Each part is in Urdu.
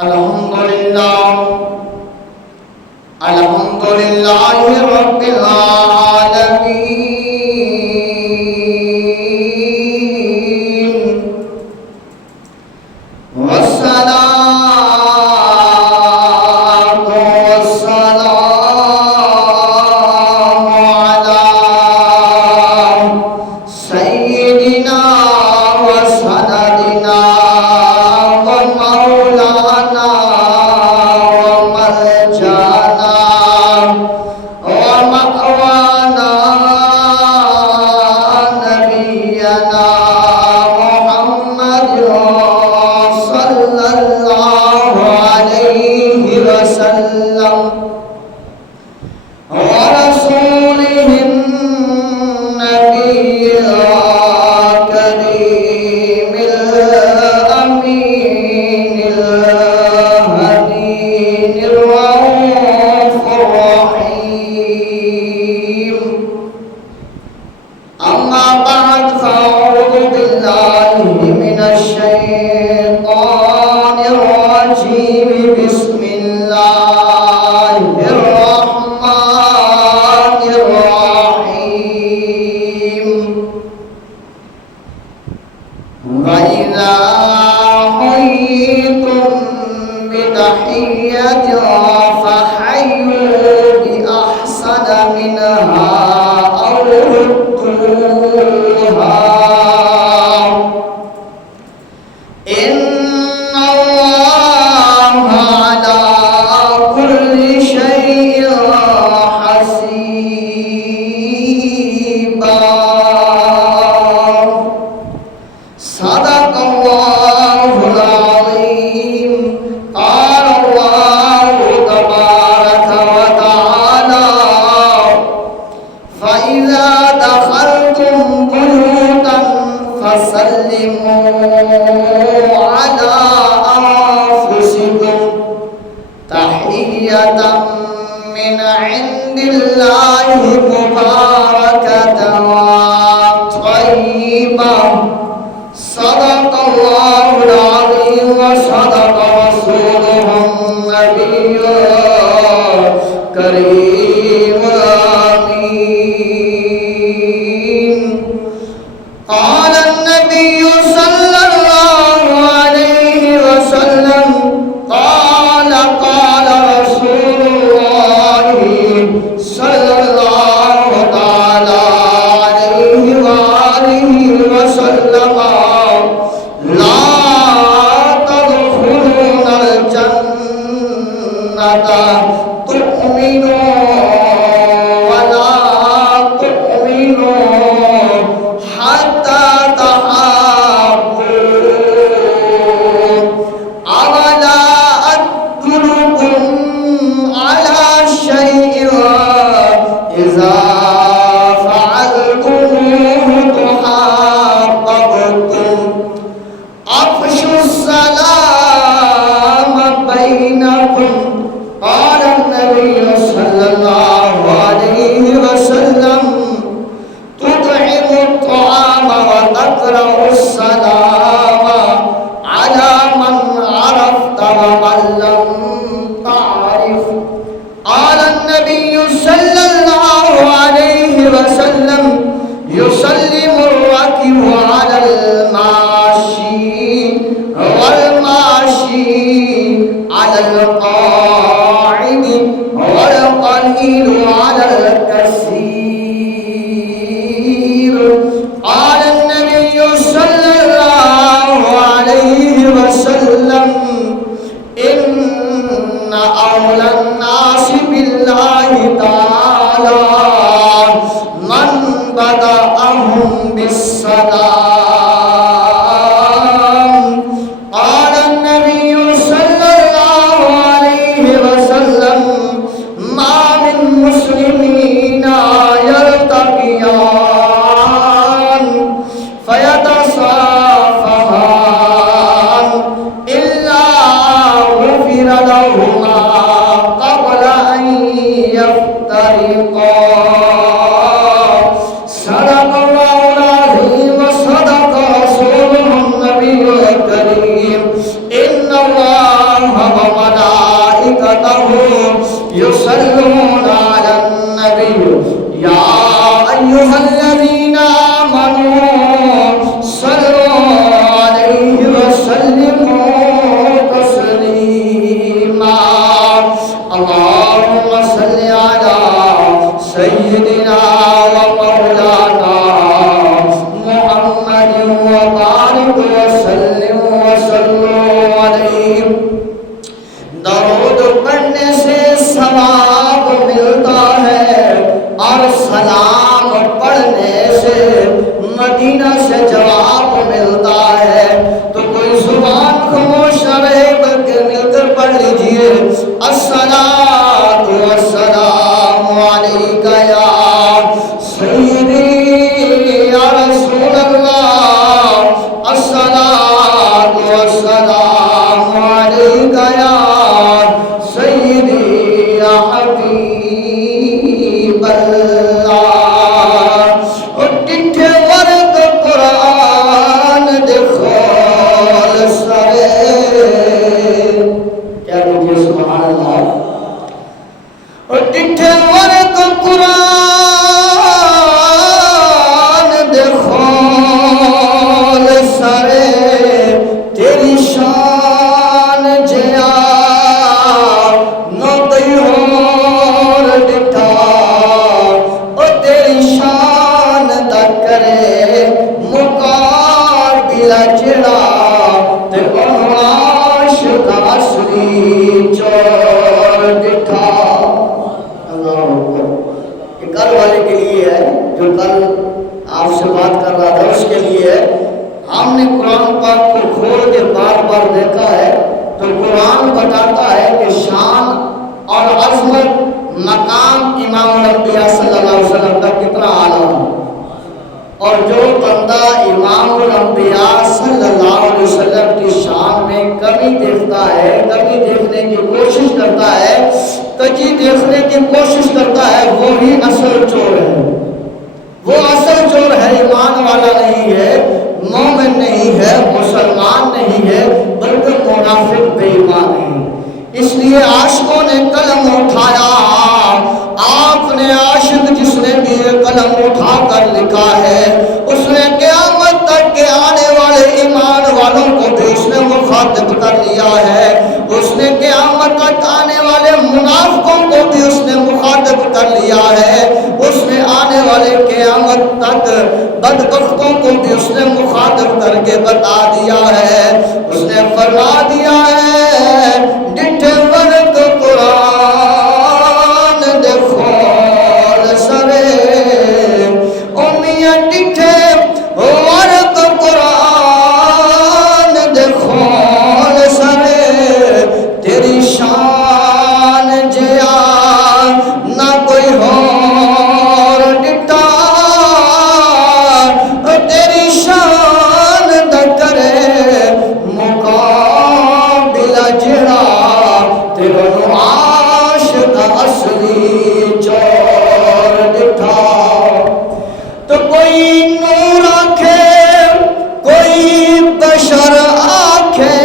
الحمد لله رب العالمين والصلاة والسلام على سيدنا وسندنا ومولانا ومرجعنا ومأوانا نبينا محمد صلى الله عليه وسلم ورسوله النبي الكريم الأمين الهدي الرؤوف الرحيم. أما بعد فأعوذ بالله من الشيطان الرجيم. بسم الله الرحمن الرحيم. وإذا حييتم بتحية فحيوا بأحسن منها أو ردوها إن الله على كل شيء حسيبا. صدق الله العظيم. قال الله تبارك وتعالى: فإذا دخلتم بيوتا فسلموا على أنفسكم تحية من عند الله مباركة وطيبة. صدق الله العظيم وصدق رسوله النبي الكريم آمين. قال النبي صلى الله عليه وسلم: قال رسول الله صلى الله تعالى عليه وآله وسلم: لا تدخلون الجنة تؤمنون ولا تؤمنون حتى تحابوا. أولا أدلكم على شيء إذا فعلتموه تحاببتم؟ أفشوا السلام بينكم. قال النبي صلى الله عليه وسلم: تطعم الطعام وتقرأ السلام على من عرفت ومن لم تعرف. قال النبي صلى الله عليه وسلم: يسلم الراكب على الماشي والماشي على القاعد والقليل على الكثير. قال النبي صلى الله عليه وسلم: إن أولى الناس بالله تعالى من بدأهم بالسلام. قال النبي صلى الله عليه وسلم: ما من مسلمين يلتقيان فيتصافحان إلا غفر لهما قبل أن يفترقا. صدق الله العظيم وصدق رسوله النبي الكريم. إن الله يصلون على النبي يا أيها الذين آمنوا صلوا عليه وسلموا تسليما اللهم صل على سيدنا ومولانا محمد وبارك وسلم عليه درود پڑھنے سے ثواب ملتا ہے اور سلام پڑھنے سے مدینہ سے جواب ملتا ہے تو کوئی زبان خاموش نہ رہے بلکہ مل کر پڑھ لیجئے الصلاۃ والسلام علیک یا سیدی یا رسول اللہ الصلاۃ والسلام علیک یا سیدی یا حبیب اللہ ٹھٹھے ورد قرآن دکھول سرے کیا کہتے سبحان اللہ ٹھٹھے ورد قرآن دکھول سرے تیری شان جیا نو کوئی اور ڈٹھا او تیری شان دا کرے مقابلہ جڑا تے عاشق اصلی چور ڈٹھا اللہ اکبر یہ کل والے کے لیے ہے جو کل آپ سے بات کر رہا تھا اس کے لیے ہے ہم نے قرآن پاک کو کھول کے بار بار دیکھا ہے تو قرآن بتاتا ہے کہ شان اور عظمت مقام امام الانبیاء صلی اللہ علیہ وسلم کا کتنا اعلیٰ ہے اور جو بندہ امام الانبیاء صلی اللہ علیہ وسلم کی شان میں کمی دیکھتا ہے کمی دیکھنے کی کوشش کرتا ہے کجی دیکھنے کی کوشش کرتا ہے وہی اصل چور ہے وہ اصل چور ہے ایمان والا نہیں ہے مومن نہیں ہے مسلمان نہیں ہے بلکہ منافق بے ایمان ہے اس لیے عاشقوں نے قلم اٹھایا آپ نے عاشق جس نے بھی یہ قلم اٹھا کر لکھا ہے اس نے قیامت تک کے آنے والے ایمان والوں کو بھی اس نے مخاطب کر لیا ہے اس نے قیامت تک آنے والے منافقوں کو بھی اس نے مخاطب کر لیا ہے اس نے آنے والے قیامت تک بدبختوں کو بھی اس نے مخاطب کر کے بتا دیا ہے اس نے فرما دیا ہے ڈٹھے ورد قرآن دکھول سرے امیاں ڈٹھے ورد قرآن دکھول سرے تیری شان جیا نہ کوئی اور ڈٹھا تیری شان دا کرے مقابلہ جڑا تیرا عاشق اصلی چور ڈٹھا تو کوئی نور آکھے کوئی بشر آکھے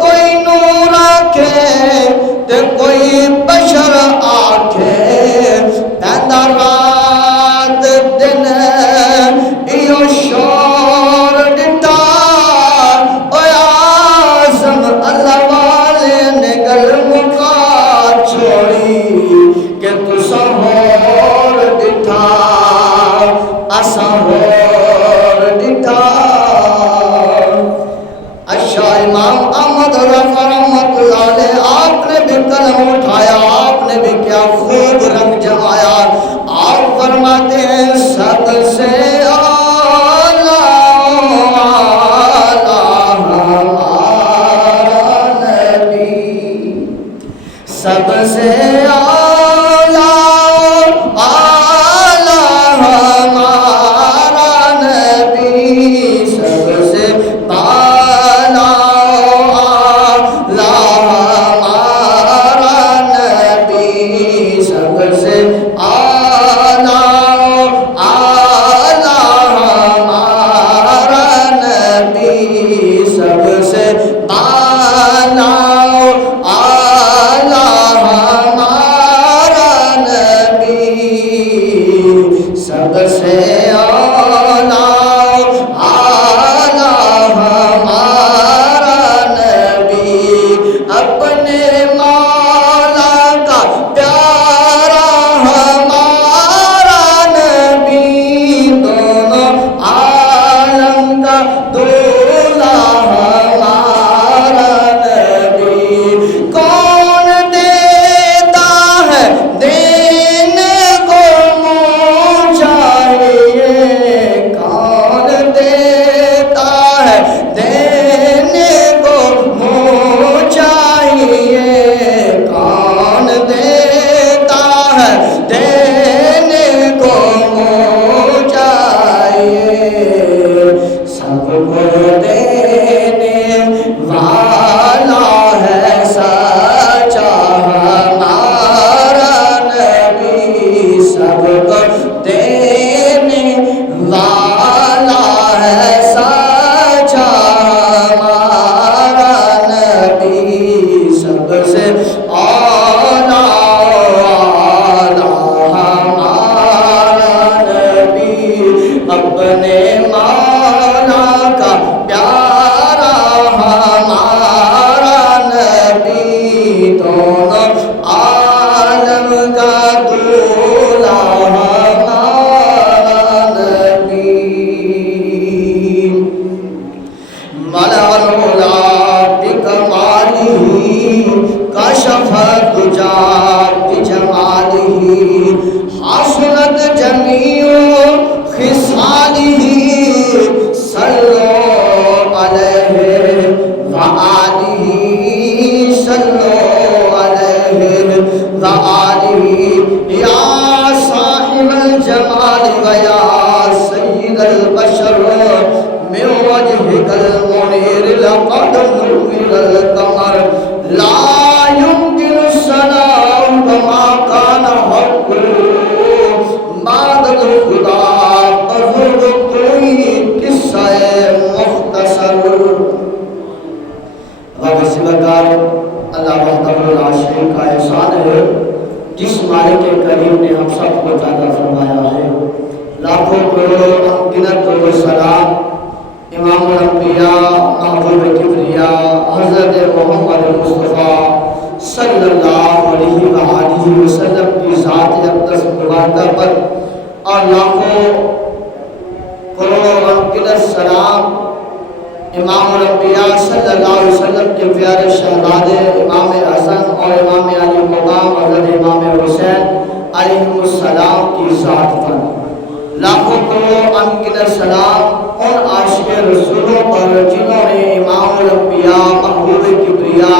کوئی نور آکھے تے کوئی بشر آکھے پیندا رات دن ایو شور ڈٹھا او اعظم اللہ والے نے گل مکا چھوڑی کہ تساں ہور ڈٹھا اساں ہور ڈٹھا اشا امام احمد رفع رحمت اللہ علیہ آپ نے بھی قلم اٹھایا آپ نے بھی کیا خوب رنگ جمایا آپ فرماتے ہیں سب سے اعلیٰ ہمارا نبی سب سے ہمارا نبی سب سے ہمارا نبی سب سے ہمارا نبی سب سے وسیلہ اللہ وحدہ لا شریک کا احسان ہے جس مالک کریم نے ہم سب کو پیدا فرمایا ہے۔ لاکھوں کروڑوں انگنت درود و سلام امام الانبیاء محبوب کبریا حضرت محمد مصطفیٰ صلی اللہ علیہ وآلہ وسلم کی ذات اقدس مبارکہ پر اور لاکھوں کروڑوں انگنت سلام امام الانبیاء صلی اللہ علیہ وسلم کے پیارے شہزادے امام حسن اور امام علی مقام حضرت امام حسین علیہ السلام کی ذات پر لاکھوں کروڑوں انگنت سلام ان عاشق رسولوں پر جنہوں نے امام الانبیاء محبوب کبریا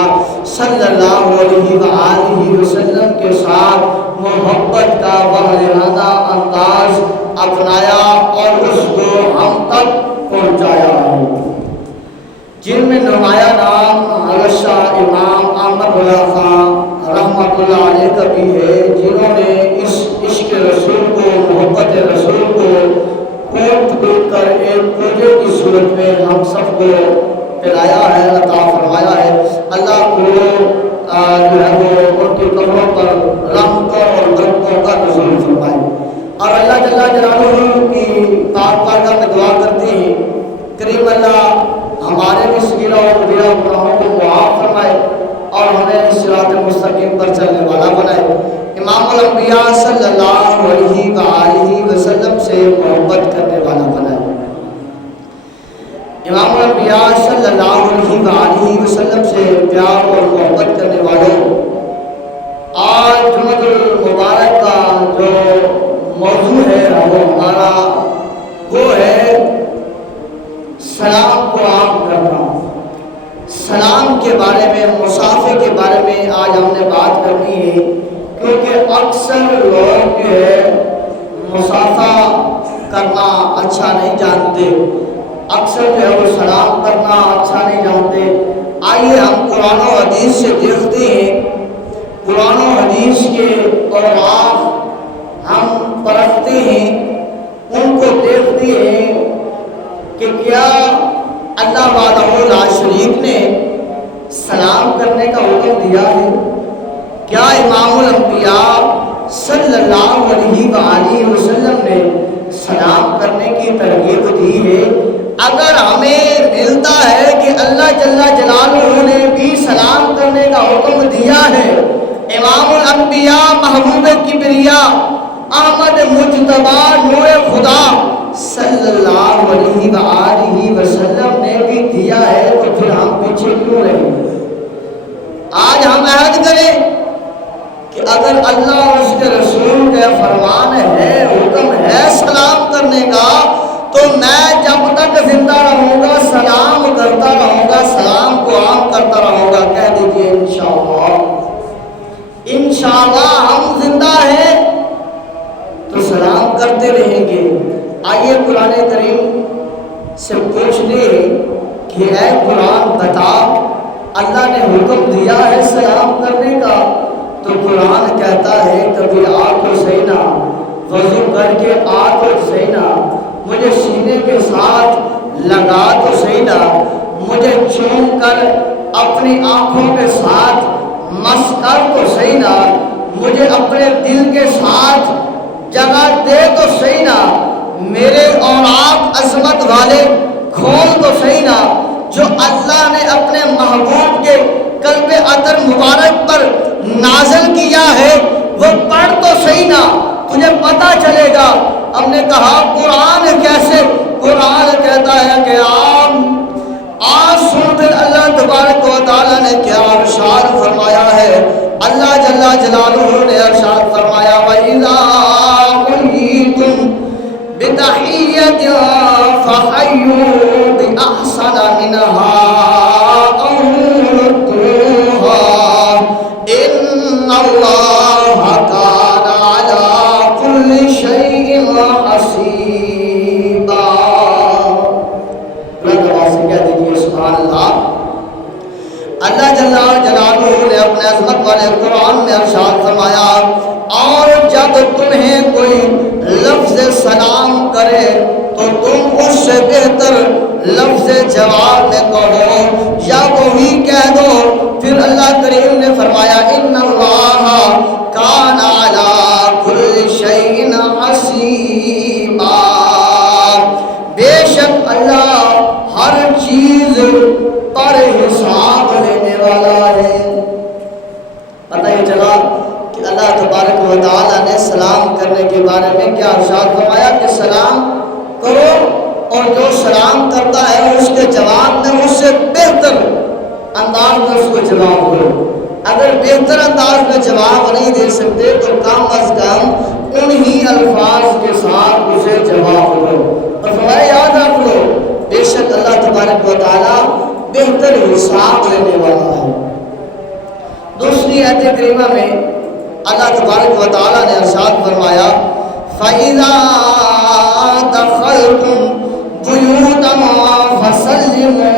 صلی اللہ علیہ وآلہ وسلم کے ساتھ محبت کا بحرانہ انداز اپنایا اور اس کو ہم تک پہنچایا ہے، جن میں نمایاں نام حضرت شاہ امام احمد رضا خان رحمۃ اللہ علیہ کا بھی ہے، جنہوں نے اس عشق رسول کو محبت رسول کو کوٹ کوٹ کر ایک پوجے کی صورت میں ہم سب کو پلایا ہے، عطا فرمایا ہے۔ اللہ کو جو ہے وہ ان کی قبروں پر رحمتوں اور برکتوں کا نزول فرمائے، اور اللہ جل جلالہ کی پاک بارگاہ میں دعا کرتے ہیں کریم اللہ ہمارے بھی صغیرہ اور کبیرہ گناہوں کو معاف فرمائے اور ہمیں صراط مستقیم پر چلنے والا بنائے، امام الانبیاء صلی اللہ علیہ وآلہ وسلم سے محبت کرنے والا بنائے۔ امام الانبیاء صلی اللہ علیہ وآلہ وسلم سے پیار اور محبت کرنے والوں، آج جمعۃ المبارک کا جو موضوع ہے وہ ہمارا وہ ہے سلام کو عام کرنا۔ سلام کے بارے میں، مصافحے کے بارے میں آج ہم نے بات کرنی ہے، کیونکہ اکثر لوگ مصافحہ کرنا اچھا نہیں جانتے، اکثر جو ہے وہ سلام کرنا اچھا نہیں جانتے۔ آئیے ہم قرآن و حدیث سے دیکھتے ہیں، قرآن و حدیث کے اوراق ہم پرکھتے ہیں، ان کو دیکھتے ہیں کہ کیا اللہ وحدہ لا شریک نے سلام کرنے کا حکم دیا ہے؟ کیا امام الانبیاء صلی اللہ علیہ وآلہ وسلم نے سلام کرنے کی ترغیب دی ہے؟ اگر ہمیں ملتا ہے کہ اللہ جل جلالہ نے بھی سلام کرنے کا حکم دیا ہے، امام الانبیاء محبوب کبریا احمد مجتبیٰ نور خدا صلی اللہ علیہ وآلہ وسلم نے بھی دیا ہے، تو پھر ہم پیچھے کیوں رہیں؟ آج ہم عہد کریں کہ اگر اللہ اور اس کے رسول کا فرمان ہے، حکم ہے سلام کرنے کا، تو میں جب تک زندہ رہوں گا سلام کرتا رہوں گا، سلام کو عام کرتا رہوں گا۔ کہہ دیجئے انشاءاللہ۔ انشاءاللہ ہم زندہ ہیں تو سلام کرتے رہیں گے۔ آئیے قرآن کریم سے پوچھ لیں کہ اے قرآن بتا، اللہ نے حکم دیا ہے سلام کرنے کا؟ تو قرآن کہتا ہے کبھی آ تو صحیح نا، وضو کر کے آ تو صحیح نا، مجھے سینے کے ساتھ لگا تو صحیح نا، مجھے چوم کر اپنی آنکھوں کے ساتھ مس کر تو صحیح نا، مجھے اپنے دل کے ساتھ جگہ دے تو صحیح نا، میرے اور آپ عظمت والے کھول تو صحیح نا، جو اللہ نے اپنے محبوب کے قلب عطر مبارک پر نازل کیا ہے وہ پڑھ تو صحیح نا، تجھے پتہ چلے گا۔ ہم نے کہا قرآن کیسے؟ قرآن کہتا ہے کہ آج سن پھر اللہ تبارک و تعالیٰ نے کیا ارشاد فرمایا ہے۔ اللہ جل جلالہ نے ارشاد فرمایا وَإِذَا حُيِّيتُم بِتَحِيَّةٍ فَحَيُّوا بِأَحْسَنَ مِنْهَا أَوْ رُدُّوهَا إِنَّ اللَّهَ كَانَ عَلَى كُلِّ شَيْءٍ حَسِيبًا۔ سبحان اللہ۔ اللہ جل جلالہ نے اپنے عظمت والے قرآن میں ارشاد فرمایا، اور جب تمہیں کوئی لفظ سلام کرے تو تم اس سے بہتر لفظ جواب میں کہو، یا وہی کہہ دو اللہ کریم نے فرمایا ان اللہ کان علی کل شیء حسیبا، بے شک اللہ ہر چیز پر حساب لینے والا ہے۔ پتہ یہ چلا کہ اللہ تبارک و تعالیٰ نے سلام کرنے کے بارے میں کیا ارشاد فرمایا کہ سلام کرو، اور جو سلام کرتا ہے اس کے جواب میں اس سے بہتر انداز میں اس کو جواب دو۔ اگر بہتر انداز میں جواب نہیں دے سکتے تو کم از کم انہی الفاظ کے ساتھ اسے جواب دو، اور فرمایا یاد رکھ لو بے شک اللہ تبارک و تعالیٰ بہتر حساب لینے والا ہے۔ دوسری آیت کریمہ میں اللہ تبارک و تعالیٰ نے ارشاد فرمایا فَإِذَا دَخَلْتُمْ بُيُوتًا فَسَلِّمُوا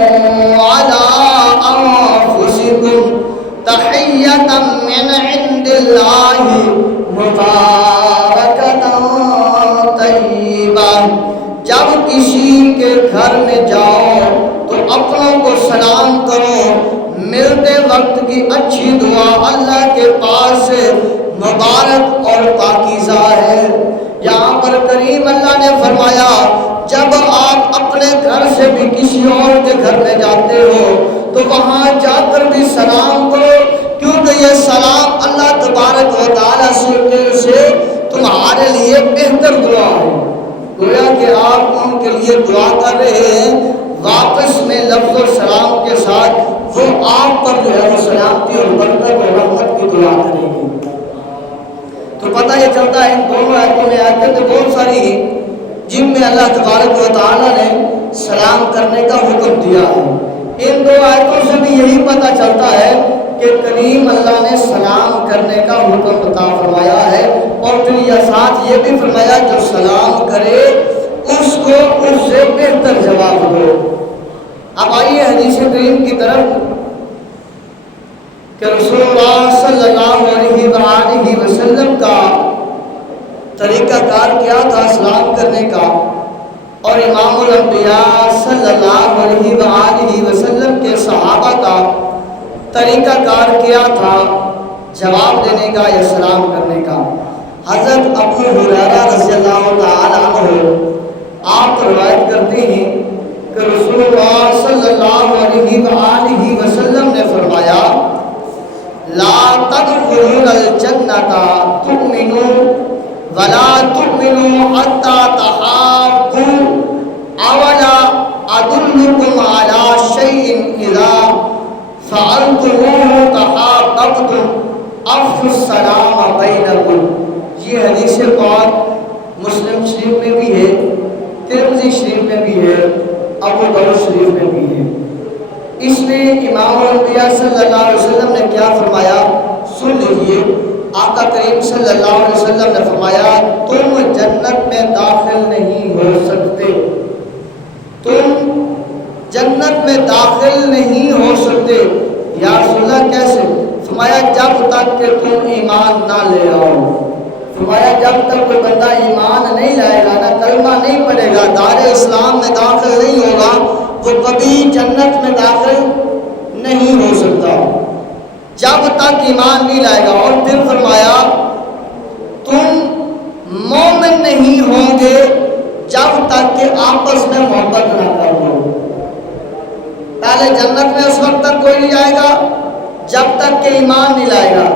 عَلَىٰ أَنفُسِكُمْ تَحِيَّةً مِّنْ عِندِ اللَّهِ مُبَارَكَةً طَيِّبَةً، جب کسی کے گھر میں جاؤ تو اپنوں کو سلام کرو، ملتے وقت کی اچھی دعا اللہ کے پاس مبارک اور پاکیزہ ہے۔ یہاں پر کریم اللہ نے فرمایا جب آپ اپنے گھر سے بھی کسی اور کے گھر میں جاتے ہو تو وہاں جا کر بھی سلام کرو، کیونکہ یہ سلام اللہ تبارک و تعالیٰ سے تمہارے لیے بہتر دعا ہے۔ گویا کہ آپ ان کے لیے دعا کر رہے ہیں، واپس میں لفظ و سلام کے ساتھ وہ آپ پر جو ہے وہ سلامتی اور برکت اور رحمت کی دعا کریں گے۔ تو پتہ یہ چلتا ہے ان دونوں آیتوں میں آیتیں بہت ساری ہیں جن میں اللہ تبارک و تعالیٰ نے سلام کرنے کا حکم دیا ہے۔ ان دو آیتوں سے بھی یہی پتہ چلتا ہے کہ کریم اللہ نے سلام کرنے کا حکم عطا فرمایا ہے، اور پھر یہ ساتھ یہ بھی فرمایا جو سلام کرے اس کو اس سے بہتر جواب دو۔ اب آئیے حدیث کریم کی طرف کہ رسول اللہ صلی اللہ علیہ وآلہ وسلم کا طریقہ کار کیا تھا سلام کرنے کا، اور امام الانبیاء صلی اللہ علیہ وآلہ وسلم کے صحابہ کا طریقہ کار کیا تھا جواب دینے کا یا سلام کرنے کا۔ حضرت ابو ہریرہ رضی اللہ تعالی عنہ آپ روایت کرتے ہیں کہ رسول اللہ صلی اللہ علیہ وآلہ وسلم نے فرمایا لا تدخلون الجنة تؤمنون ولا تؤمنوا حتى تحابوا اولا ادلكم على شيء اذا فعلتموه تحاببتم افشوا السلام بينكم۔ یہ حدیث پاک مسلم شریف میں بھی ہے، ترمذی شریف میں بھی ہے، ابو داؤد شریف میں بھی ہے۔ اس میں امام الانبیاء صلی اللہ علیہ وسلم نے کیا فرمایا سن لیجیے۔ آقا کریم صلی اللہ علیہ وسلم نے فرمایا تم جنت میں داخل نہیں ہو سکتے، تم جنت میں داخل نہیں ہو سکتے۔ یا رسول اللہ کیسے؟ فرمایا جب تک کہ تم ایمان نہ لے آؤ۔ فرمایا جب تک کوئی بندہ ایمان نہیں لائے گا، نہ کلمہ نہیں پڑھے گا، دار اسلام میں داخل نہیں ہوگا، وہ کبھی جنت میں داخل نہیں ہو سکتا جب تک ایمان نہیں لائے گا۔ اور پھر فرمایا تم مومن نہیں ہوں گے جب تک کہ آپس میں محبت نہ کر لو۔ پہلے جنت میں اس وقت تک کوئی نہیں جائے گا جب تک کہ ایمان نہیں لائے گا۔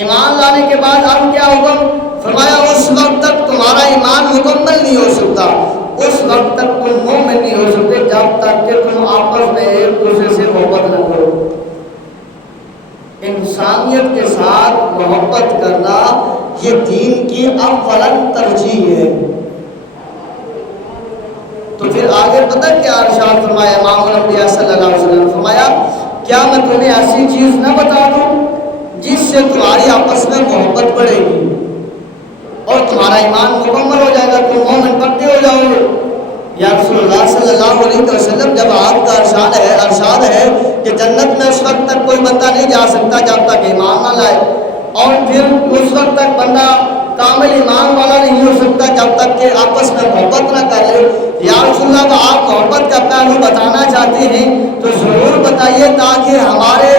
ایمان لانے کے بعد اب کیا حکم؟ فرمایا اس وقت تک تمہارا ایمان مکمل نہیں ہو سکتا، اس وقت تک تم مومن نہیں ہو سکتے جب تک کہ تم آپس میں ایک دوسرے سے محبت نہ کرو۔ انسانیت کے ساتھ محبت کرنا یہ دین کی اولن ترجیح ہے۔ تو پھر آگے پتہ کیا ارشاد فرمایا امام الانبیاء صلی اللہ علیہ وسلم؟ فرمایا کیا میں تمہیں ایسی چیز نہ بتا دوں جس سے تمہاری آپس میں محبت بڑھے گی اور تمہارا ایمان مکمل ہو جائے گا، تم مومن پکے ہو جاؤ گے۔ یا رسول اللہ صلی اللہ علیہ وسلم جب آپ کا ارشاد ہے کہ جنت میں اس وقت تک کوئی بندہ نہیں جا سکتا جب تک ایمان نہ لائے، اور پھر اس وقت تک بندہ کامل ایمان والا نہیں ہو سکتا جب تک کہ آپس میں محبت نہ کر لے۔ یا رسول اللہ آپ محبت کا پہلو بتانا چاہتے ہیں تو ضرور بتائیے تاکہ ہمارے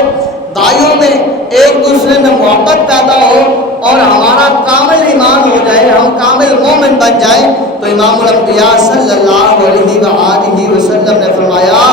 بھائیوں میں ایک دوسرے میں محبت پیدا ہو اور ہمارا کامل ایمان ہو جائے، ہم کامل مومن بن جائیں، تو امام الانبیاء صلی اللہ علیہ وآلہ وسلم نے فرمایا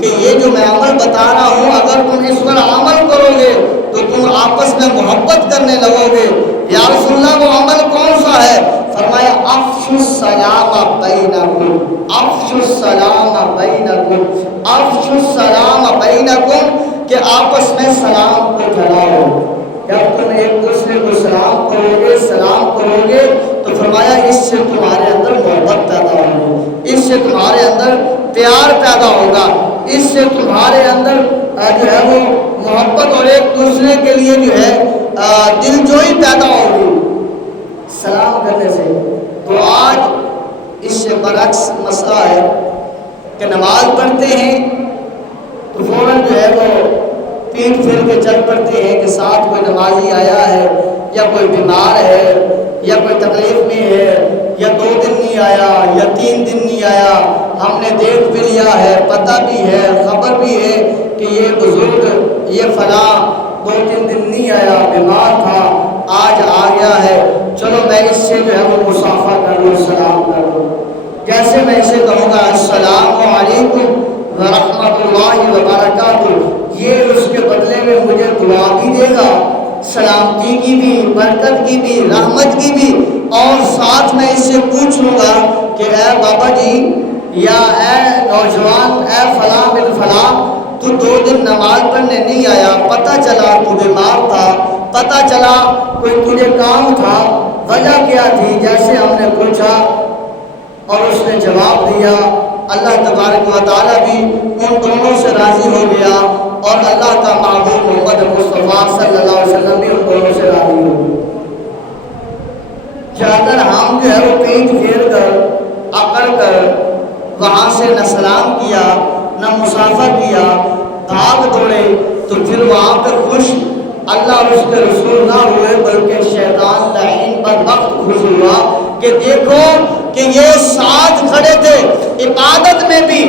کہ یہ جو میں عمل بتا رہا ہوں، اگر تم اس پر عمل کرو گے تو تم آپس میں محبت کرنے لگو گے۔ یا رسول اللہ وہ عمل کون سا ہے؟ فرمایا افشوا السلام بینکم، افشوا السلام بینکم، افشوا السلام بینکم، کہ آپس میں سلام کو پھیلاؤ۔ جب تم ایک دوسرے کو سلام کرو گے تو فرمایا اس سے تمہارے اندر محبت پیدا ہوگی، اس سے تمہارے اندر پیار پیدا ہوگا، اس سے تمہارے اندر جو ہے وہ محبت اور ایک دوسرے کے لیے جو ہے دلجوئی پیدا ہوگی سلام کرنے سے۔ تو آج اس سے برعکس مسئلہ ہے کہ نماز پڑھتے ہیں تو فوراً جو ہے وہ پیٹ پھیر کے چل پڑتے ہیں کہ ساتھ کوئی نمازی آیا ہے یا کوئی بیمار ہے یا کوئی تکلیف میں ہے یا 2 دن نہیں آیا یا 3 دن نہیں آیا، ہم نے دیکھ بھی لیا ہے، پتہ بھی ہے، خبر بھی ہے کہ یہ بزرگ یہ فلاں 2-3 دن نہیں آیا، بیمار تھا، آج آ گیا ہے، چلو میں اس سے جو ہے وہ مصافحہ کر لوں، سلام کر لوں۔ جیسے میں اسے کہوں گا السلام علیکم ورحمۃ اللہ وبرکاتہ، یہ اس کے بدلے میں مجھے دعا بھی دے گا، سلامتی کی بھی، برکت کی بھی، رحمت کی بھی، اور ساتھ میں اس سے پوچھ لوں گا کہ اے بابا جی یا اے نوجوان، اے فلاں بن فلاں، تو 2 دن نماز پڑھنے نہیں آیا، پتہ چلا تو بیمار تھا، پتہ چلا کوئی تجھے کام تھا، وجہ کیا تھی؟ جیسے ہم نے پوچھا اور اس نے جواب دیا، اللہ تبارک و تعالیٰ بھی ان دونوں سے راضی ہو گیا اور اللہ کا محبوب محمد مصطفیٰ صلی اللہ علیہ وسلم بھی ان دونوں سے راضی ہو گئے۔ کہ اگر ہم جو ہے وہ پیٹ پھیر کر اکڑ کر وہاں سے نہ سلام کیا نہ مصافحہ کیا، بھاگ دوڑے، تو پھر وہاں پہ خوش اللہ اور اس کے رسول نہ ہوئے بلکہ شیطان لعین بدبخت خوش ہوا کہ دیکھو کہ یہ ساتھ کھڑے تھے، عبادت میں بھی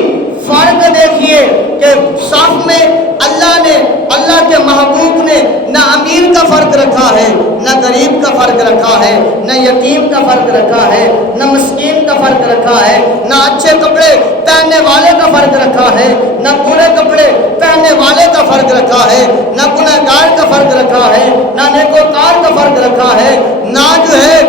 فرق دیکھیے کہ صف میں اللہ کے محبوب نے نہ امیر کا فرق رکھا ہے، نہ غریب کا فرق رکھا ہے، نہ یتیم کا فرق رکھا ہے، نہ مسکین کا فرق رکھا ہے، نہ اچھے کپڑے پہننے والے کا فرق رکھا ہے، نہ برے کپڑے پہننے والے کا فرق رکھا ہے، نہ گنہگار کا فرق رکھا ہے، نہ نیکوکار کا فرق رکھا ہے، نہ جو ہے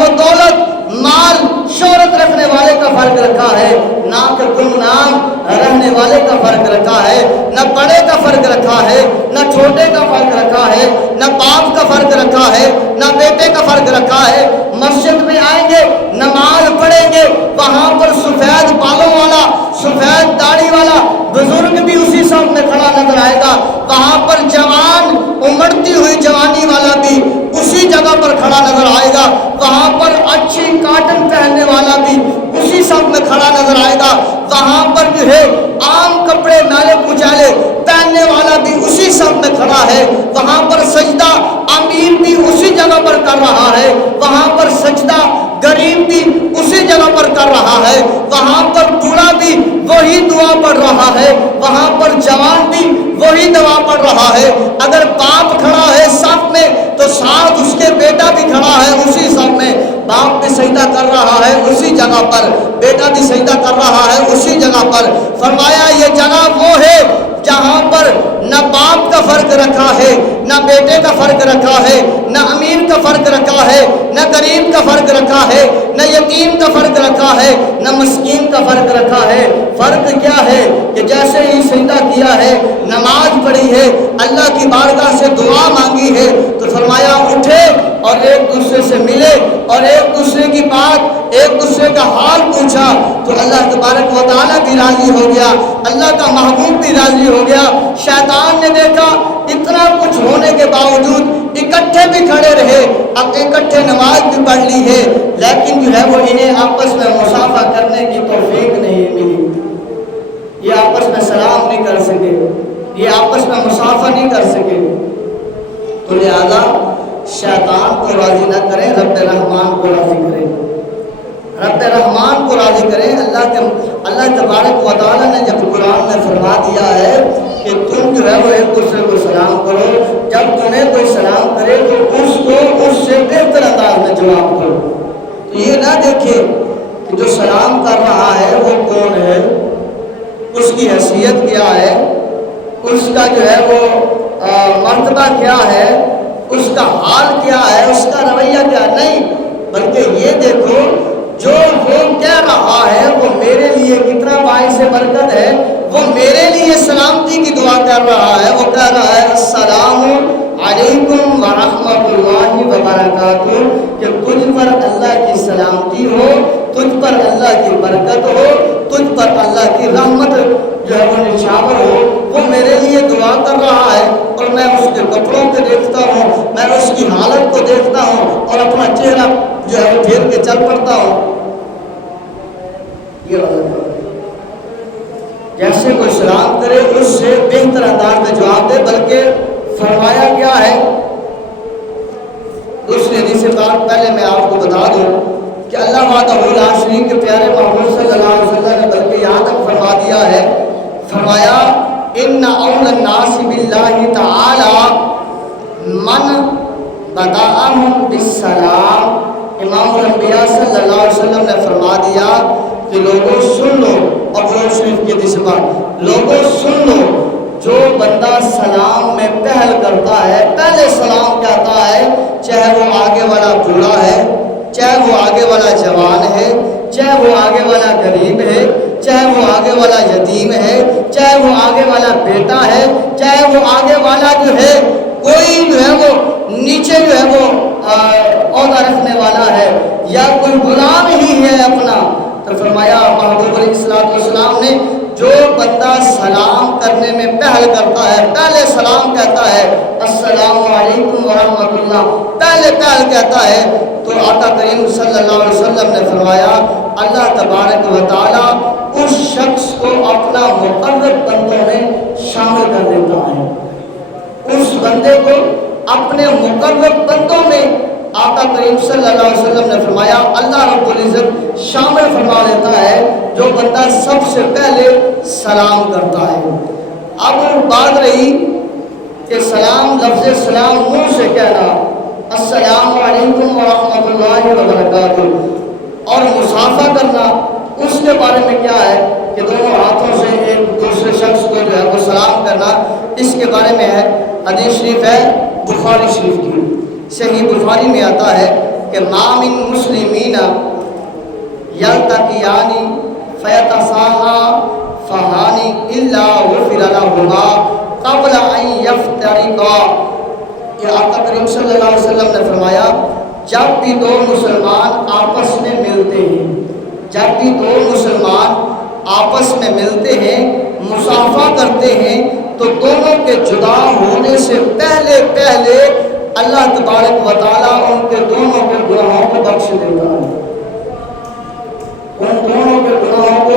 وہ دولت مال شہرت رکھنے والے کا فرق رکھا ہے، نہ کہ گمنام رہنے والے کا فرق رکھا ہے، نہ بڑے کا فرق رکھا ہے، نہ چھوٹے کا فرق رکھا ہے، نہ باپ کا فرق رکھا ہے، نہ بیٹے کا فرق رکھا ہے۔ مسجد میں آئیں گے، نماز پڑھیں گے، وہاں پر سفید بالوں والا، سفید داڑھی والا بزرگ بھی اسی صف میں کھڑا نظر آئے گا، وہاں پر جوان امڑتی ہوئی جوانی والا بھی اسی جگہ پر کھڑا نظر آئے گا، وہاں پر اچھی کاٹن پہننے والا بھی اسی صف میں کھڑا نظر آئے گا، وہاں پر جو ہے عام کپڑے نالے کچالے پہننے والا بھی اسی صف میں کھڑا ہے، وہاں پر سجدہ امیر بھی اسی جگہ پر کر رہا ہے، وہاں پر سجدہ غریب بھی اسی جگہ پر کر رہا ہے، وہاں پر بوڑھا بھی وہی دعا پڑھ رہا ہے، وہاں پر جوان بھی وہی دعا پڑھ رہا ہے۔ اگر باپ کھڑا ہے صف میں تو ساتھ اس کے بیٹا بھی کھڑا ہے اسی صف میں، باپ بھی سجدہ کر رہا ہے اسی جگہ پر، بیٹا بھی سجدہ کر رہا ہے اسی جگہ پر۔ فرمایا یہ جگہ وہ ہے جہاں پر نہ باپ کا فرق رکھا ہے، نہ بیٹے کا فرق رکھا ہے، نہ امیر کا فرق رکھا ہے، نہ غریب کا فرق رکھا ہے، نہ یتیم کا فرق رکھا ہے، نہ مسکین کا فرق رکھا ہے۔ فرق کیا ہے کہ جیسے ہی سجدہ کیا ہے، نماز پڑھی ہے، اللہ کی بارگاہ سے دعا مانگی ہے، تو فرمایا اٹھے اور ایک دوسرے سے ملے اور ایک دوسرے کی بات، ایک دوسرے کا حال پوچھا، تو اللہ تبارک و تعالیٰ بھی راضی ہو گیا، اللہ کا محبوب بھی راضی ہو گیا۔ شیطان نے دیکھا اتنا کچھ ہونے کے باوجود اکٹھے بھی کھڑے رہے، اب اکٹھے نماز بھی پڑھ لی ہے، لیکن جو ہے وہ انہیں آپس میں مصافحہ کرنے کی توفیق نہیں ملی، یہ آپس میں سلام نہیں کر سکے، یہ آپس میں مصافحہ نہیں کر سکے۔ تو لہذا شیطان کو راضی نہ کریں، رب رحمان کو راضی کریں، رب رحمان کو راضی کریں۔ اللہ تبارک و تعالیٰ نے جب قرآن میں فرما دیا ہے کہ تم جو ہے وہ ایک دوسرے کو سلام کرو، جب تمہیں کوئی سلام کرے تو اس کو اس سے بہتر انداز میں جواب کرو۔ تو یہ نہ دیکھے کہ جو سلام کر رہا ہے وہ کون ہے، اس کی حیثیت کیا ہے، اس کا جو ہے وہ مرتبہ کیا ہے، اس کا حال کیا ہے، اس کا رویہ کیا، نہیں، بلکہ یہ دیکھو جو وہ کہہ رہا ہے وہ میرے لیے کتنا باعث برکت ہے، وہ میرے لیے سلامتی کی دعا کر رہا ہے، وہ کہہ رہا ہے السلام علیکم ورحمۃ اللہ وبرکاتہ، کہ تجھ پر اللہ کی سلامتی ہو، تجھ پر اللہ کی برکت ہو، تجھ پر اللہ کی رحمت جو ہے وہ نشاور ہو، وہ میرے لیے دعا کر رہا ہے، اور میں اس کے کپڑوں کو دیکھتا ہوں، میں اس کی حالت کو دیکھتا ہوں اور اپنا چہرہ جو ہے وہ پھیر کے چل پڑتا ہوں۔ یہ غلط ہے۔ جیسے کوئی سلام کرے اس سے بہتر انداز میں جواب دے، بلکہ فرمایا کیا ہے، دوسری حدیث پاک پہلے میں آپ کو بتا دوں کہ اللہ وحدہ لا شریک کے پیارے محمد صلی اللہ علیہ وسلم نے بلکہ یہاں تک فرما دیا ہے، فرمایا ان اول الناس باللہ تعالی من بدأہم بالسلام۔ امام الانبیاء صلی اللہ علیہ وسلم نے فرما دیا کہ لوگوں سن لو، اور قرآن شریف کی حدیث پاک، لوگوں سن لو، جو بندہ سلام میں پہل کرتا ہے، پہلے سلام کہتا ہے، چاہے وہ آگے والا بوڑھا ہے، چاہے وہ آگے والا جوان ہے، چاہے وہ آگے والا غریب ہے، چاہے وہ آگے والا یتیم ہے، چاہے وہ آگے والا بیٹا ہے، چاہے وہ آگے والا جو ہے کوئی جو ہے وہ نیچے جو ہے وہ عہدہ رکھنے والا ہے، یا کوئی غلام ہی ہے اپنا، تو فرمایا محبوب علیہ السلام نے جو بندہ سلام کرنے میں پہل کرتا ہے، پہلے سلام کہتا ہے السلام علیکم ورحمۃ اللہ، پہلے کہتا ہے، تو آقا کریم صلی اللہ علیہ وسلم نے فرمایا اللہ تبارک و تعالی اس شخص کو اپنا مقرب بندوں میں شامل کر دیتا ہے، اس بندے کو اپنے مقرب بندوں میں آقا کریم صلی اللہ علیہ وسلم نے فرمایا اللہ رب العزت شامل فرما لیتا ہے جو بندہ سب سے پہلے سلام کرتا ہے۔ اب بات رہی کہ سلام، لفظ سلام منہ سے کہنا السلام علیکم ورحمۃ اللہ وبرکاتہ، اور مصافحہ کرنا، اس کے بارے میں کیا ہے کہ دونوں ہاتھوں سے ایک دوسرے شخص کو جو ہے وہ سلام کرنا، اس کے بارے میں ہے، حدیث شریف ہے بخاری شریف کی، صحیح بخاری میں آتا ہے کہ ما من مسلمین یلتقیان فیتصافحان الا غفر لہما قبل ان یفترقا۔ یہ آقا کریم صلی اللہ علیہ وسلم نے فرمایا جب بھی دو مسلمان آپس میں ملتے ہیں، جب بھی دو مسلمان آپس میں ملتے ہیں، مصافحہ کرتے ہیں، تو دونوں کے جدا ہونے سے پہلے اللہ تبارک و تعالیٰ ان کے دونوں کے گناہوں کو بخش دیتا ہے، ان دونوں کے گناہوں کو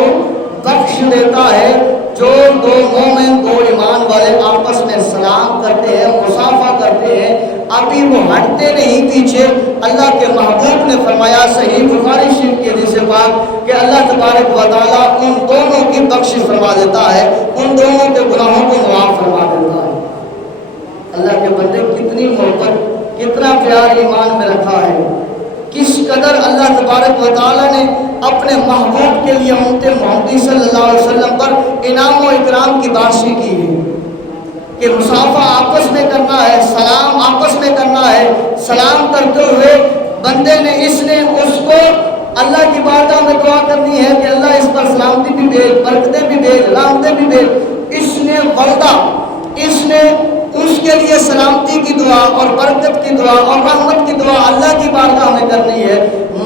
بخش دیتا ہے۔ جو دو مومن، دو ایمان والے آپس میں سلام کرتے ہیں، مصافحہ کرتے ہیں، ابھی وہ ہٹتے نہیں پیچھے، اللہ کے محبوب نے فرمایا صحیح بخاری شریف کی حدیث پاک کہ اللہ تبارک و تعالیٰ ان دونوں کی بخشش فرما دیتا ہے، ان دونوں کے گناہوں کو معاف فرما دیتا ہے۔ اللہ کے بندے کتنی محبت، کتنا پیار ایمان میں رکھا ہے، کس قدر اللہ تبارک و تعالیٰ نے اپنے محبوب کے لیے امت محمدی صلی اللہ علیہ وسلم پر انعام و اکرام کی بارشی کی ہے کہ مصافحہ آپس میں کرنا ہے، سلام آپس میں کرنا ہے، سلام کرتے ہوئے بندے نے اس کو اللہ کی بارگاہ میں دعا کرنی ہے کہ اللہ اس پر سلامتی بھی بھیج، برکتیں بھی بھیج، رحمتیں بھی بھیج، اس نے وعدہ، اس نے اس کے لیے سلامتی کی دعا اور برکت کی دعا اور رحمت کی دعا اللہ کی بارگاہ میں کرنی ہے۔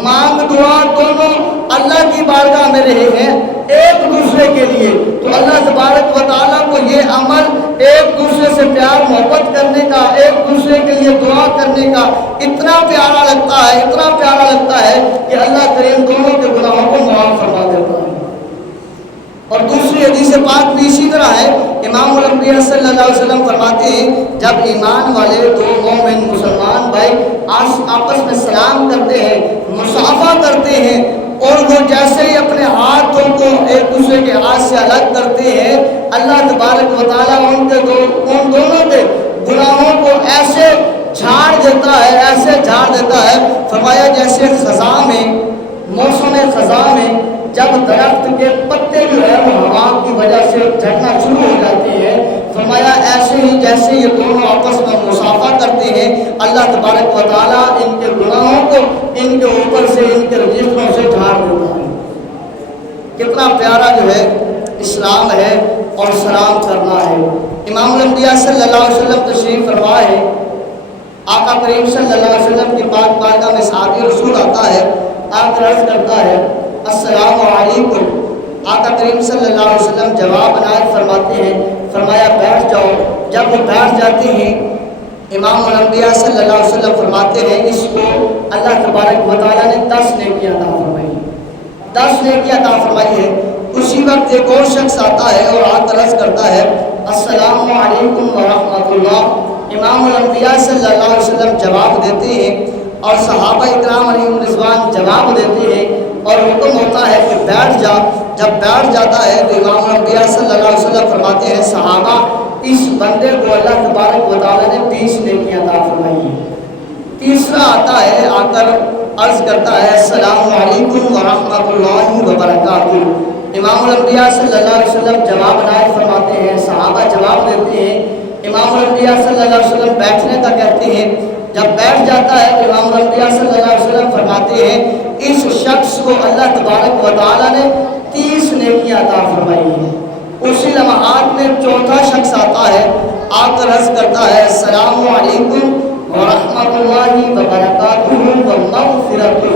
مانگ دعا دونوں اللہ کی بارگاہ میں رہے ہیں ایک دوسرے کے لیے، تو اللہ تبارک و تعالیٰ کو یہ عمل ایک دوسرے سے پیار محبت کرنے کا، ایک دوسرے کے لیے دعا کرنے کا اتنا پیارا لگتا ہے، اتنا پیارا لگتا ہے کہ اللہ کریم دونوں کے گناہوں کو معاف فرما دیتا ہے۔ اور دوسری حدیث پاک بھی اسی طرح ہے، امام الانبیاء صلی اللہ علیہ وسلم فرماتے ہیں جب ایمان والے دو مومن مسلمان بھائی آپس میں سلام کرتے ہیں، مصافحہ کرتے ہیں، اور وہ جیسے ہی اپنے ہاتھوں کو ایک دوسرے کے ہاتھ سے الگ کرتے ہیں، اللہ تبارک و تعالیٰ ان دونوں کے گناہوں کو ایسے جھاڑ دیتا ہے، ایسے جھاڑ دیتا ہے، فرمایا جیسے خزاں میں، موسم خزاں میں جب درخت کے پتے جو ہے وہ ہوا کی وجہ سے جھڑنا شروع ہو جاتے ہیں، فرمایا ایسے ہی جیسے یہ دونوں آپس میں مصافحہ کرتے ہیں، اللہ تبارک و تعالیٰ ان کے گناہوں کو ان کے اوپر سے، ان کے رجسٹروں سے جھاڑ دیتا ہے۔ کتنا پیارا جو ہے اسلام ہے اور سلام کرنا ہے۔ امام الانبیاء صلی اللہ علیہ وسلم تشریف فرما ہے، آقا کریم صلی اللہ علیہ وسلم کی پاک بارگاہ میں صحابی رسول آتا ہے، آ کر عرض کرتا ہے السلام علیکم۔ آقا کریم صلی اللہ علیہ وسلم جواب عنایت فرماتے ہیں، فرمایا بیٹھ جاؤ۔ جب وہ بیٹھ جاتے ہیں، امام الانبیاء صلی اللہ علیہ وسلم فرماتے ہیں اس کو اللہ تبارک و تعالیٰ نے 10 نیکیاں عطا فرمائی، 10 نیکیاں عطا فرمائی ہے۔ اسی وقت ایک اور شخص آتا ہے اور آ کر عرض کرتا ہے السلام علیکم ورحمۃ اللہ۔ امام الانبیاء صلی اللہ علیہ وسلم جواب دیتے ہیں اور صحابہ اکرام علیہم رضوان جواب دیتے ہیں اور حکم ہوتا ہے کہ بیٹھ جا۔ جب بیٹھ جاتا ہے تو امام الانبیاء صلی اللہ علیہ وسلم فرماتے ہیں صحابہ اس بندے کو اللہ تبارک و تعالیٰ نے 20 نیکیاں عطا فرمائی ہیں۔ تیسرا آتا ہے، آ کر عرض کرتا ہے السلام علیکم ورحمۃ اللہ وبرکاتہ۔ امام الانبیاء صلی اللہ علیہ وسلم جواب عنایت فرماتے ہیں، صحابہ جواب دیتے ہیں، امام الانبیاء صلی اللہ علیہ وسلم بیٹھنے کا کہتے ہیں۔ جب بیٹھ جاتا ہے تو امام الانبیاء صلی اللہ علیہ وسلم فرماتے ہیں اس شخص کو اللہ تبارک و تعالیٰ نے 30 نیکیاں عطا فرمائی ہیں۔ اسی لمحات میں چوتھا شخص آتا ہے، آ کر عرض کرتا ہے السلام علیکم ورحمۃ اللہ وبرکاتہ ومغفرتہ۔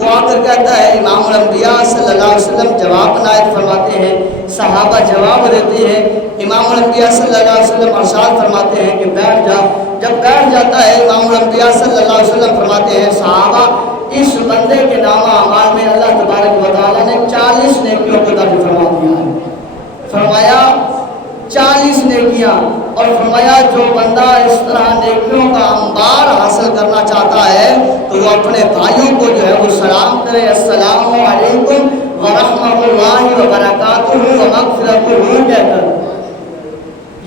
وہ آ کر کہتا ہے، امام الانبیاء صلی اللہ علیہ وسلم جواب عنایت فرماتے ہیں، صحابہ جواب دیتے ہیں، امام الانبیاء صلی اللہ علیہ وسلم ارشاد فرماتے ہیں کہ بیٹھ جا۔ جب بیٹھ جاتا ہے امام الانبیاء صلی اللہ علیہ وسلم فرماتے ہیں صحابہ اس بندے کے نامہ اعمال میں اللہ تبارک و تعالیٰ نے 40 نیکیوں کو درج فرما دیا ہے۔ فرمایا 40 نیکیاں، اور فرمایا جو بندہ اس طرح نیکیوں کا انبار حاصل کرنا چاہتا ہے تو وہ اپنے بھائیوں کو جو ہے وہ سلام کرے السلام علیکم ورحمۃ اللہ وبرکاتہ ومغفرتہ کہہ کر،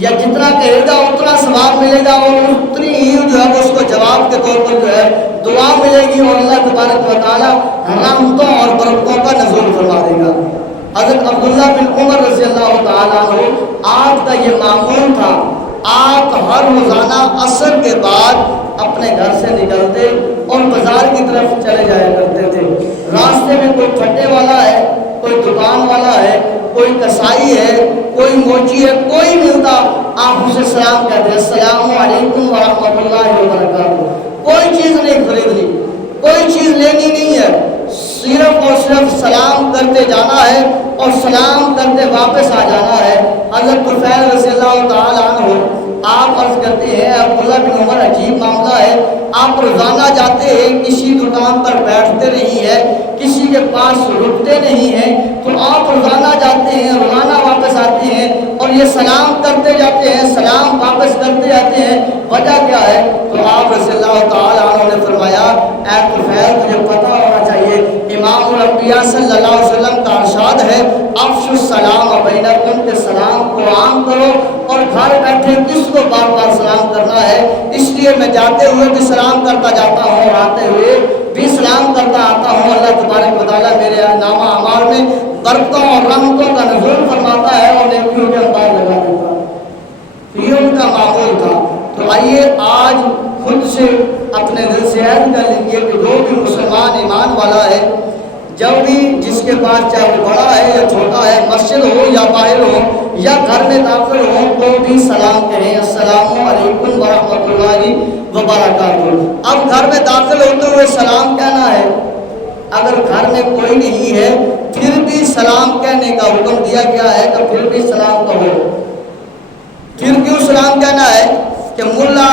یا جتنا کہے گا اتنا ثواب ملے گا اور اتنی ہی جو ہے اس کو جواب کے طور پر جو ہے دعا ملے گی اور اللہ تبارک و تعالیٰ رحمتوں اور برکتوں کا نزول فرما دے گا۔ حضرت عبداللہ بن عمر رضی اللہ تعالیٰ عنہ، آپ کا یہ معمول تھا، آپ ہر روزانہ عصر کے بعد اپنے گھر سے نکلتے اور بازار کی طرف چلے جایا کرتے تھے۔ راستے میں کوئی پھٹے والا ہے، کوئی دکان والا ہے، کوئی کسائی ہے، کوئی موچی ہے، کوئی ملتا، آپ اسے سلام کہتے ہیں السلام علیکم ورحمۃ اللہ وبرکاتہ۔ کوئی چیز نہیں خریدنی، کوئی چیز لینی نہیں ہے، صرف اور صرف سلام کرتے جانا ہے اور سلام کرتے واپس آ جانا ہے۔ حضرت طفیل رضی اللہ تعالیٰ عنہ آپ عرض کرتے ہیں عبداللہ بن عمر عجیب معاملہ ہے، آپ روزانہ جاتے ہیں، کسی دکان پر بیٹھتے نہیں ہیں، کسی کے پاس رکتے نہیں ہیں، تو آپ روزانہ جاتے ہیں، روزانہ واپس آتے ہیں اور یہ سلام کرتے جاتے ہیں، سلام واپس کرتے جاتے ہیں، وجہ کیا ہے؟ تو آپ رضی اللہ تعالیٰ عنہ نے فرمایا اے طفیل تجھے پتہ ہونا چاہیے، امام الانبیاء صلی اللہ علیہ وسلم کا ارشاد ہے افشوا السلام بینکم، کہ سلام کو عام کرو، اور گھر بیٹھے کس کو بار بار سلام کرنا ہے؟ اس لیے میں جاتے ہوئے بھی سلام کرتا جاتا ہوں اور آتے ہوئے بھی سلام کرتا آتا ہوں۔ اللہ تبارک و تعالیٰ میرے نامہ اعمال میں برکتوں اور رحمتوں کا نزول فرماتا ہے اور نیکیوں کے انبار لگا دیتا ہے۔ یہ ان کا معمول تھا۔ تو آئیے آج خود سے اپنے دل سے عہد کر لیجیے کہ جو بھی مسلمان ایمان والا ہے، جب بھی جس کے پاس چاہے وہ بڑا ہے یا چھوٹا ہے، مسجد ہو یا باہر ہو یا گھر میں داخل ہو، تو بھی سلام کہیں السلام علیکم ورحمۃ اللہ وبرکاتہ۔ اب گھر میں داخل ہوتے ہوئے سلام کہنا ہے، اگر گھر میں کوئی نہیں ہے پھر بھی سلام کہنے کا حکم دیا گیا ہے تو پھر بھی سلام کہو۔ پھر کیوں سلام کہنا ہے؟ کہ ملا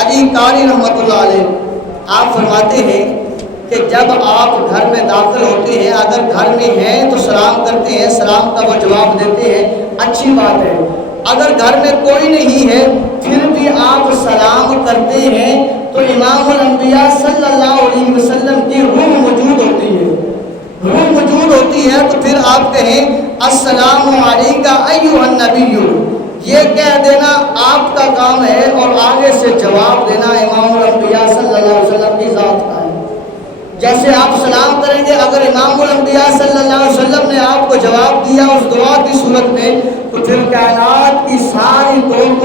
علی قاری رحمۃ اللہ علیہ آپ فرماتے ہیں کہ جب آپ گھر میں داخل ہوتے ہیں، اگر گھر میں ہیں تو سلام کرتے ہیں، سلام کا وہ جواب دیتے ہیں، اچھی بات ہے۔ اگر گھر میں کوئی نہیں ہے پھر بھی آپ سلام کرتے ہیں تو امام الانبیاء صلی اللہ علیہ وسلم کی روح موجود ہوتی ہے، روح موجود ہوتی ہے، تو پھر آپ کہیں السلام علیکہ ایھا النبی، یہ کہہ دینا آپ کا کام ہے، اور آگے سے جواب دینا امام الانبیاء صلی اللہ علیہ وسلم کی ذات کا ہے۔ جیسے آپ سلام کریں گے، اگر امام الانبیاء صلی اللہ علیہ وسلم نے آپ کو جواب دیا اس دعا کی صورت میں، تو پھر کائنات کی ساری قوم کو